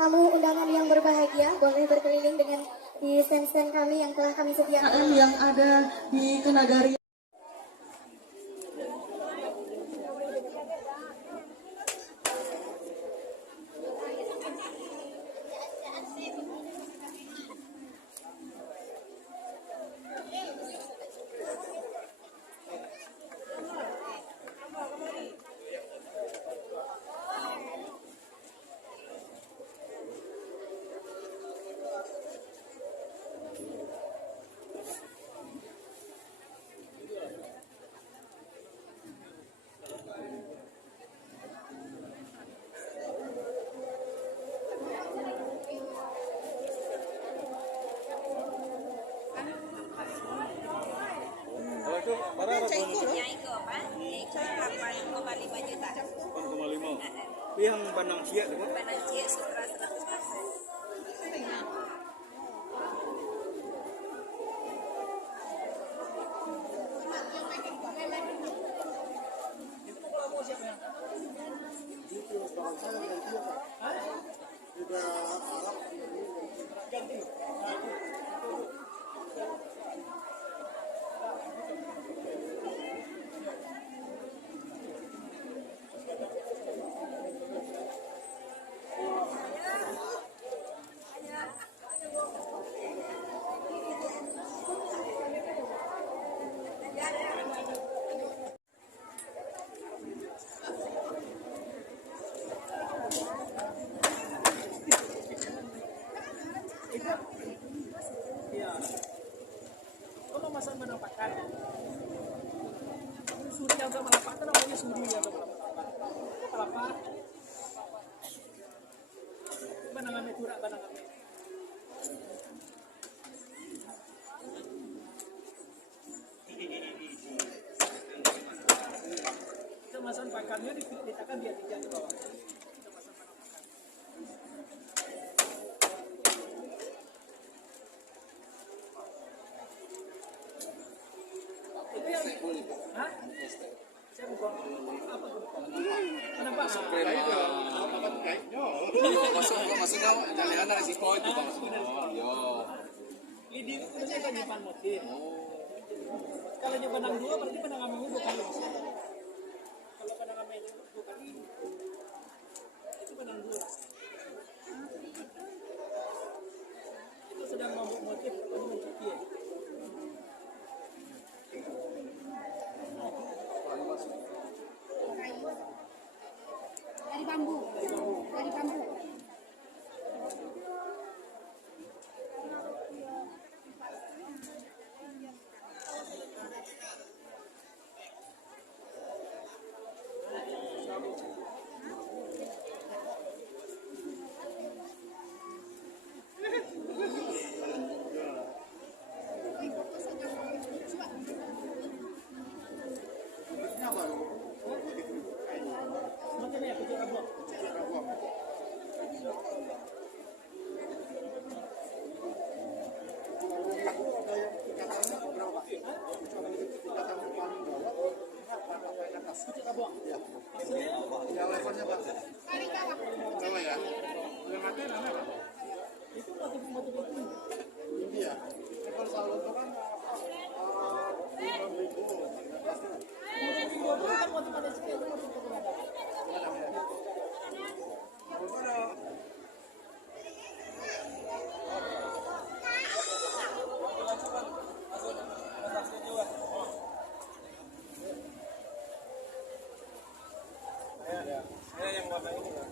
tamu undangan yang berbahagia boleh berkeliling dengan di stand-stand kami yang telah kami sediakan. Yang ada di Kenagari. Yang Banang Siak itu? Banang Siak Sutra 100%. Masa menempatkan suri atau melapak itu namanya suri atau melapak banangan turak banangan itu masan pakannya ditekan dia tinggal ke bawah. Maksudnya jangan ada resiko itu bang. Ini dia kan nyimpan motif. Kalau nyimpan benang dua berarti benang amingnya 2 kali. Kalau benang amingnya 2 kali itu benang dua. Itu sedang membuat motif untuk mencuci. Dari bambu. Dari bambu. Ya levelnya pak. Bawah ya. Yang mati mana pak? Itu motif-motif itu. Iya. Level salon itu kan 5.000. Bukan motif ada sekali, itu motif ada. Yang warna ini kan.